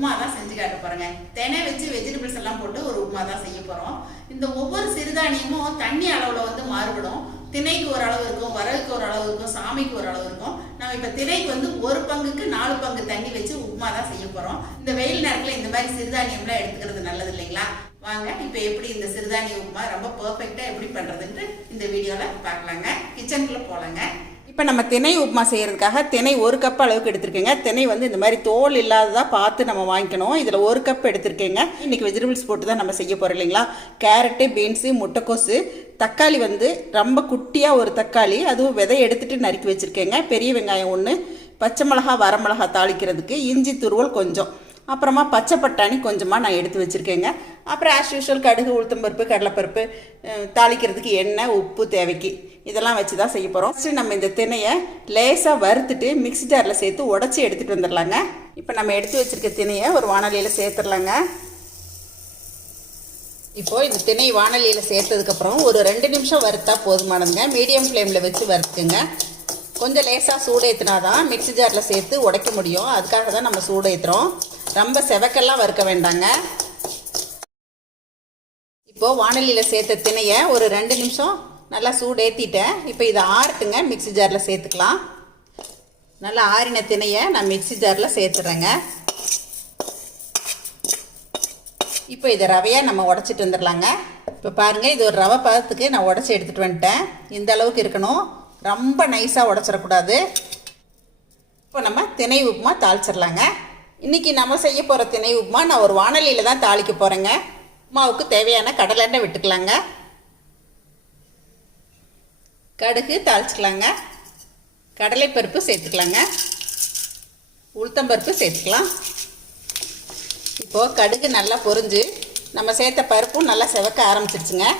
உப்புமா தான் செஞ்சு காட்ட போறேங்க. தினை வச்சு வெஜிடபிள்ஸ் எல்லாம் போட்டு ஒரு உப்புமா தான் செய்ய போறோம். இந்த ஒவ்வொரு சிறுதானியமும் தண்ணி அளவுல வந்து மாறுபடும். திணைக்கு ஒரு அளவு இருக்கும் வரகுக்கு ஒரு அளவு இருக்கும் சாமிக்கு ஒரு அளவு இருக்கும். நம்ம இப்ப திணைக்கு வந்து ஒரு பங்குக்கு நாலு பங்கு தண்ணி வச்சு உப்புமா தான் செய்ய போறோம். இந்த வெயில் நேரத்துல இந்த மாதிரி சிறுதானியம்லாம் எடுத்துக்கிறது நல்லது இல்லைங்களா? வாங்க இப்ப எப்படி இந்த சிறுதானிய உப்புமா ரொம்ப பெர்ஃபெக்ட்டா எப்படி பண்றதுன்ட்டு இந்த வீடியோல பார்க்கலாங்க. கிச்சனுக்குள்ள போலாங்க. இப்போ நம்ம தினை உப்புமா செய்கிறதுக்காக தினை ஒரு கப் அளவுக்கு எடுத்துருக்கேங்க. தினை வந்து இந்த மாதிரி தோல் இல்லாததாக பார்த்து நம்ம வாங்கிக்கணும். இதில் ஒரு கப் எடுத்துருக்கேங்க. இன்றைக்கி வெஜிடபிள்ஸ் போட்டு தான் நம்ம செய்ய போகிறோம் இல்லைங்களா? கேரட்டு பீன்ஸு முட்டைக்கோசு. தக்காளி வந்து ரொம்ப குட்டியாக ஒரு தக்காளி. அதுவும் விதை எடுத்துகிட்டு நறுக்கி வச்சுருக்கேங்க. பெரிய வெங்காயம் ஒன்று பச்சை மிளகா வரமிளகா தாளிக்கிறதுக்கு. இஞ்சி துருவல் கொஞ்சம். அப்புறமா பச்சை பட்டாணி கொஞ்சமாக நான் எடுத்து வச்சுருக்கேங்க. அப்புறம் ஆஸ் யூஷுவல் கடுகு உளுத்தம்பருப்பு கடலைப்பருப்பு தாளிக்கிறதுக்கு எண்ணெய் உப்பு தேவைக்கு. இதெல்லாம் வச்சு தான் செய்ய போகிறோம் ஃபஸ்ட்டு நம்ம இந்த திணையை லேசாக வறுத்துட்டு மிக்ஸி ஜாரில் சேர்த்து உடச்சி எடுத்துகிட்டு வந்துடலாங்க. இப்போ நம்ம எடுத்து வச்சுருக்க திணையை ஒரு வானலியில் சேர்த்துடலாங்க. இப்போது இந்த திணை வானலியில் சேர்த்ததுக்கப்புறம் ஒரு ரெண்டு நிமிஷம் வறுத்தா போதுமானதுங்க. மீடியம் ஃப்ளேமில் வச்சு வறுத்துங்க கொஞ்சம் லேசாக சூடு ஏற்றினா தான் மிக்ஸி ஜாரில் சேர்த்து உடைக்க முடியும். அதுக்காக தான் நம்ம சூடு ஏற்றுறோம் ரொம்ப செவக்கெல்லாம் வறுக்க வேண்டாங்க. இப்போது வானலியில் சேர்த்த திணையை ஒரு ரெண்டு நிமிஷம் நல்லா சூடு ஏற்றிட்டேன் இப்போ இதை ஆறுட்டுங்க மிக்ஸி ஜாரில் சேர்த்துக்கலாம். நல்லா ஆறின திணையை நான் மிக்ஸி ஜாரில் சேர்த்துறேங்க. இப்போ இதை ரவையாக நம்ம உடச்சிட்டு வந்துடலாங்க. இப்போ பாருங்கள் இது ஒரு ரவை பதத்துக்கு நான் உடச்சி எடுத்துகிட்டு வந்துட்டேன். இந்த அளவுக்கு இருக்கணும். ரொம்ப நைஸாக உடச்சிடக்கூடாது. இப்போ நம்ம திணை உப்புமா தாளிச்சிடலாங்க. இன்றைக்கி நம்ம செய்ய போகிற திணை உப்புமா நான் ஒரு வானலியில் தான் தாளிக்க போகிறேங்க உப்புமாவுக்கு தேவையான கடலெண்ணெய் விட்டுக்கலாங்க. கடுகு தாளிச்சிக்கலாங்க. கடலைப்பருப்பு சேர்த்துக்கலாங்க. உளுத்தம்பருப்பு சேர்த்துக்கலாம். இப்போது கடுகு நல்லா பொரிஞ்சு நம்ம சேர்த்த பருப்பும் நல்லா செவக்க ஆரம்பிச்சிருச்சுங்க.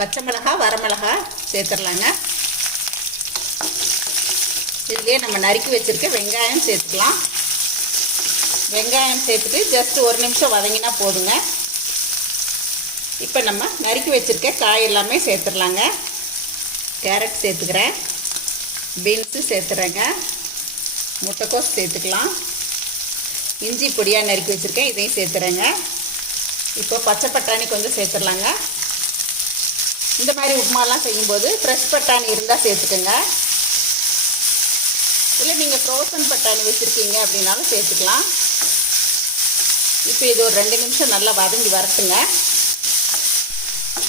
பச்சை மிளகா வரமிளகா சேர்த்துடலாங்க. இதுலேயே நம்ம நறுக்கி வச்சுருக்க வெங்காயம் சேர்த்துக்கலாம். வெங்காயம் சேர்த்துட்டு ஜஸ்ட் ஒரு நிமிஷம் வதங்கினா போதுங்க. இப்போ நம்ம நறுக்கி வச்சுருக்க காய் எல்லாமே சேர்த்துடலாங்க. கேரட் சேர்த்துக்கிறேன். பீன்ஸு சேர்த்துறேங்க. முட்டைக்கோஸ் சேர்த்துக்கலாம். இஞ்சி பொடியாக நறுக்கி வச்சுருக்கேன் இதையும் சேர்த்துறேங்க. இப்போ பச்சை பட்டாணி கொஞ்சம் சேர்த்துடலாங்க. இந்த மாதிரி உப்புமாலாம் செய்யும்போது ஃப்ரெஷ் பட்டாணி இருந்தால் சேர்த்துக்கோங்க. இல்லை நீங்கள் ஃப்ரோசன் பட்டாணி வச்சுருக்கீங்க அப்படின்னாலும் சேர்த்துக்கலாம். இப்போ இது ஒரு ரெண்டு நிமிஷம் நல்லா வதங்கி வரட்டுங்க.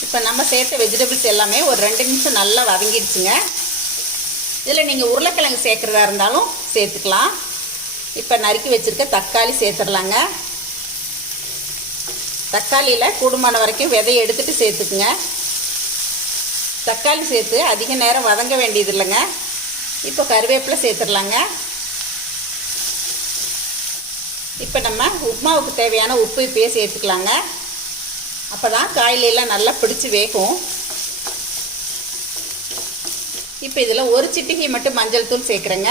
இப்போ நம்ம சேர்த்த வெஜிடபிள்ஸ் எல்லாமே ஒரு ரெண்டு நிமிஷம் நல்லா வதங்கிடுச்சுங்க. இதில் நீங்கள் உருளைக்கிழங்கு சேர்க்குறதா இருந்தாலும் சேர்த்துக்கலாம். இப்போ நறுக்கி வச்சுருக்க தக்காளி சேர்த்துடலாங்க. தக்காளியில் கூடுமான வரைக்கும் விதையை எடுத்துகிட்டு சேர்த்துக்குங்க. தக்காளி சேர்த்து அதிக நேரம் வதங்க வேண்டியது இல்லைங்க இப்போ கருவேப்பிலை சேர்த்துடலாங்க. இப்போ நம்ம உப்புமாவுக்கு தேவையான உப்பு இப்பயே சேர்த்துக்கலாங்க. அப்போ தான் காயிலெல்லாம் நல்லா பிடிச்சி வேகும். இப்போ இதில் ஒரு சிட்டிகை மட்டும் மஞ்சள் தூள் சேர்க்குறேங்க.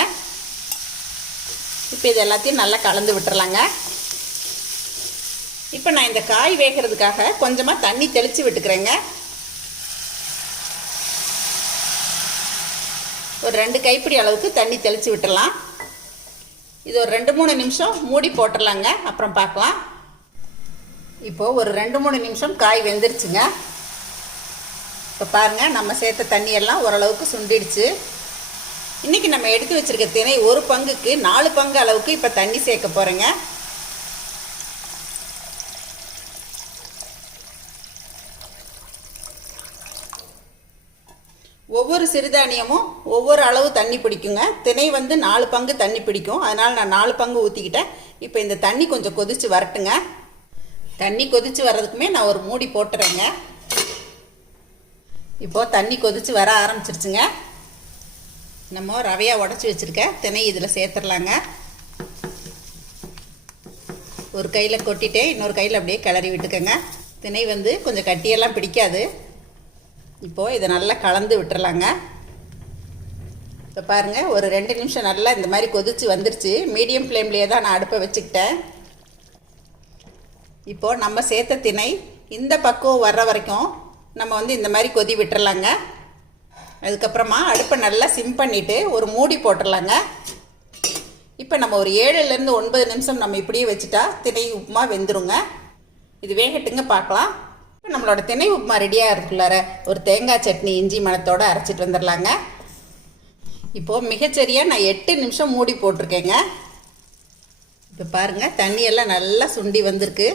இப்போ இது எல்லாத்தையும் நல்லா கலந்து விட்டுறலாங்க. இப்போ நான் இந்த காய் வேகிறதுக்காக கொஞ்சமாக தண்ணி தெளித்து விட்டுக்கிறேங்க. ஒரு ரெண்டு கைப்பிடி அளவுக்கு தண்ணி தெளித்து விட்டுடலாம் இது ஒரு ரெண்டு மூணு நிமிஷம் மூடி போட்டுடலாங்க அப்புறம் பார்க்கலாம். இப்போது ஒரு ரெண்டு மூணு நிமிஷம் காய் வெந்துருச்சுங்க. இப்போ பாருங்கள் நம்ம சேர்த்த தண்ணியெல்லாம் ஓரளவுக்கு சுண்டிடுச்சு. இன்றைக்கி நம்ம எடுத்து வச்சுருக்க தினை ஒரு பங்குக்கு நாலு பங்கு அளவுக்கு இப்போ தண்ணி சேர்க்க போகிறேங்க ஒவ்வொரு சிறுதானியமும் ஒவ்வொரு அளவு தண்ணி பிடிக்குங்க. திணை வந்து நாலு பங்கு தண்ணி பிடிக்கும். அதனால் நான் நாலு பங்கு ஊற்றிக்கிட்டேன் இப்போ இந்த தண்ணி கொஞ்சம் கொதித்து வரட்டுங்க. தண்ணி கொதித்து வர்றதுக்குமே நான் ஒரு மூடி போட்டுறேங்க. இப்போது தண்ணி கொதித்து வர ஆரம்பிச்சிருச்சுங்க. நம்ம ரவையாக உடச்சி வச்சுருக்க. திணை இதில் சேர்த்துடலாங்க. ஒரு கையில் கொட்டிட்டு இன்னொரு கையில் அப்படியே கிளறி விட்டுக்கோங்க. திணை வந்து கொஞ்சம் கட்டியெல்லாம் பிடிக்காது. இப்போது இதை நல்லா கலந்து விட்டுறலாங்க. இப்போ பாருங்கள் ஒரு ரெண்டு நிமிஷம் நல்லா இந்த மாதிரி கொதித்து வந்துருச்சு. மீடியம் ஃப்ளேம்லேயே தான் நான் அடுப்பை வச்சுக்கிட்டேன். இப்போது நம்ம சேர்த்த திணை இந்த பக்குவம் வர்ற வரைக்கும் நம்ம வந்து இந்த மாதிரி கொதி விட்டுறலாங்க. அதுக்கப்புறமா அடுப்பை நல்லா சிம் பண்ணிவிட்டு ஒரு மூடி போட்டுடலாங்க இப்போ நம்ம ஒரு ஏழுலேருந்து ஒன்பது நிமிஷம் நம்ம இப்படியே வச்சுட்டா திணை உப்புமா வெந்துருங்க. இது வேகட்டுங்க பார்க்கலாம். நம்மளோட திணை உப்புமா ரெடியாக இருக்குள்ளார ஒரு தேங்காய் சட்னி இஞ்சி மணத்தோடு அரைச்சிட்டு வந்துடலாங்க. இப்போது மிகச்சரியாக நான் எட்டு நிமிஷம் மூடி போட்டிருக்கேங்க. இப்போ பாருங்கள் தண்ணியெல்லாம் நல்லா சுண்டி வந்திருக்கு.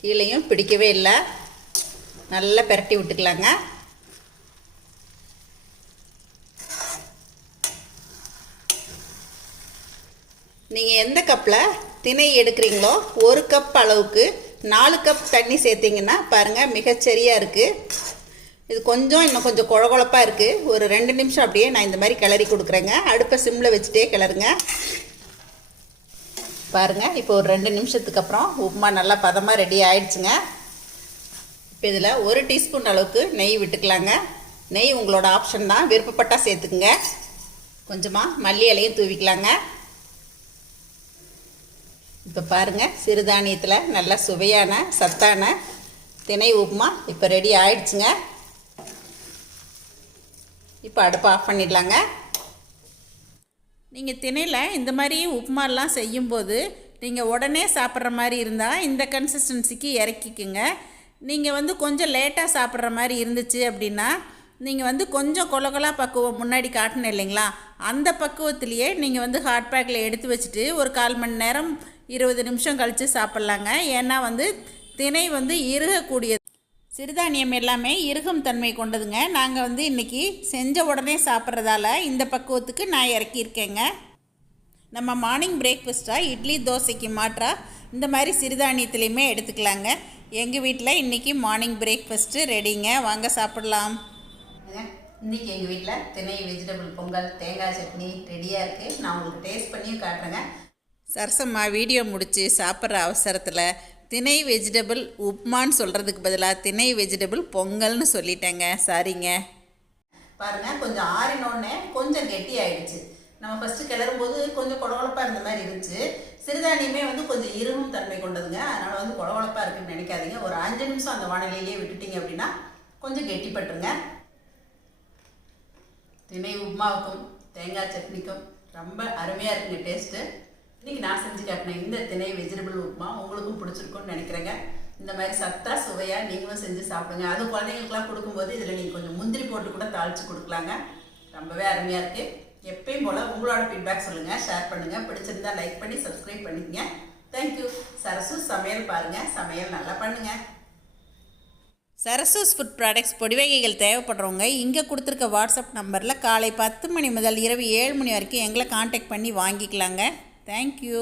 கீழேயும் பிடிக்கவே இல்லை. நல்லா பிரட்டி விட்டுக்கலாங்க. நீங்கள் எந்த கப்பில் திணை எடுக்கிறீங்களோ ஒரு கப் அளவுக்கு நாலு கப் தண்ணி சேர்த்திங்கன்னா பாருங்கள் மிகச்சரியாக இருக்குது இது கொஞ்சம் இன்னும் கொஞ்சம் குழகுழப்பாக இருக்குது ஒரு ரெண்டு நிமிஷம் அப்படியே நான் இந்த மாதிரி கிளறி கொடுக்குறேங்க. அடுப்பை சிம்மில் வச்சுட்டே கிளறுங்க. பாருங்கள் இப்போ ஒரு ரெண்டு நிமிஷத்துக்கு அப்புறம் உப்புமா நல்லா பதமாக ரெடி ஆயிடுச்சுங்க. இப்போ இதில் ஒரு டீஸ்பூன் அளவுக்கு நெய் விட்டுக்கலாங்க. நெய் உங்களோட ஆப்ஷன் தான். விருப்பப்பட்டால் சேர்த்துக்குங்க. கொஞ்சமாக மல்லி இலையும் தூவிக்கலாங்க. இப்போ பாருங்கள் சிறுதானியத்தில் நல்ல சுவையான சத்தான திணை உப்புமா இப்போ ரெடி ஆயிடுச்சுங்க. இப்போ அடுப்பு ஆஃப் பண்ணிடலாங்க. நீங்கள் திணையில் இந்த மாதிரி உப்புமாலாம் செய்யும்போது நீங்கள் உடனே சாப்பிட்ற மாதிரி இருந்தால் இந்த கன்சிஸ்டன்சிக்கு இறக்கிக்குங்க. நீங்கள் வந்து கொஞ்சம் லேட்டாக சாப்பிட்ற மாதிரி இருந்துச்சு அப்படின்னா நீங்கள் வந்து கொஞ்சம் கொலகொலா பக்குவம் முன்னாடி காட்டினேன் இல்லைங்களா? அந்த பக்குவத்திலேயே நீங்கள் வந்து ஹாட் பேக்கில் எடுத்து வச்சுட்டு ஒரு கால் மணி நேரம் இருபது நிமிஷம் கழித்து சாப்பிட்லாங்க. ஏன்னா வந்து திணை வந்து இறுகக்கூடியது. சிறுதானியம் எல்லாமே இறுகும் தன்மை கொண்டதுங்க. நாங்கள் வந்து இன்றைக்கி செஞ்ச உடனே சாப்பிட்றதால இந்த பக்குவத்துக்கு நான் இறக்கியிருக்கேங்க. நம்ம மார்னிங் பிரேக்ஃபாஸ்ட்டாக இட்லி தோசைக்கு மாற்றா இந்த மாதிரி சிறுதானியத்துலேயுமே எடுத்துக்கலாங்க. எங்கள் வீட்டில் இன்றைக்கி மார்னிங் பிரேக்ஃபாஸ்ட்டு ரெடிங்க வாங்க சாப்பிடலாம். இன்றைக்கி எங்கள் வீட்டில் திணை வெஜிடபிள் பொங்கல் தேங்காய் சட்னி ரெடியாக இருக்குது நான் உங்களுக்கு டேஸ்ட் பண்ணியும் காட்டுறேங்க. சரசம்மா வீடியோ முடித்து சாப்பிட்ற அவசரத்தில் திணை வெஜிடபிள் உப்மான்னு சொல்கிறதுக்கு பதிலாக தினை வெஜிடபிள் பொங்கல்னு சொல்லிட்டேங்க. சாரிங்க. பாருங்கள் கொஞ்சம் ஆறினோடனே கொஞ்சம் கெட்டி ஆயிடுச்சு. நம்ம ஃபஸ்ட்டு கிளறும்போது கொஞ்சம் குழகுழப்பாக இருந்த மாதிரி இருந்துச்சு. சிறுதானியமே வந்து கொஞ்சம் இருகும் தன்மை கொண்டதுங்க. அதனால் வந்து குழகுழப்பாக இருக்குன்னு நினைக்காதீங்க. ஒரு அஞ்சு நிமிஷம் அந்த வானிலையிலேயே விட்டுட்டீங்க அப்படின்னா கொஞ்சம் கெட்டிப்பட்டுருங்க. திணை உப்மாவுக்கும் தேங்காய் சட்னிக்கும் ரொம்ப அருமையாக இருக்குங்க டேஸ்ட்டு இன்றைக்கி நான் செஞ்சு காட்டினேன் இந்த திணை வெஜிடபிள் உப்புமா உங்களுக்கும் பிடிச்சிருக்கும்னு நினைக்கிறேங்க. இந்த மாதிரி சத்தா சுவையாக நீங்களும் செஞ்சு சாப்பிடுங்க. அது குழந்தைங்களுக்குலாம் கொடுக்கும்போது இதில் நீங்கள் கொஞ்சம் முந்திரி போட்டு கூட தாளித்து கொடுக்கலாங்க. ரொம்பவே அருமையாக இருக்குது எப்பயும் போல் உங்களோட ஃபீட்பேக் சொல்லுங்கள் ஷேர் பண்ணுங்கள் பிடிச்சிருந்தா லைக் பண்ணி சப்ஸ்கிரைப் பண்ணிக்கங்க. தேங்க்யூ சரசு சமையல் பாருங்கள் சமையல் நல்லா பண்ணுங்கள் சரசூஸ் ஃபுட் ப்ராடக்ட்ஸ் பொடிவகைகள் தேவைப்படுறவங்க இங்கே கொடுத்துருக்க வாட்ஸ்அப் நம்பரில் காலை பத்து மணி முதல் இரவு ஏழு மணி வரைக்கும் எங்களை காண்டாக்ட் பண்ணி வாங்கிக்கலாங்க. தேங்க்யூ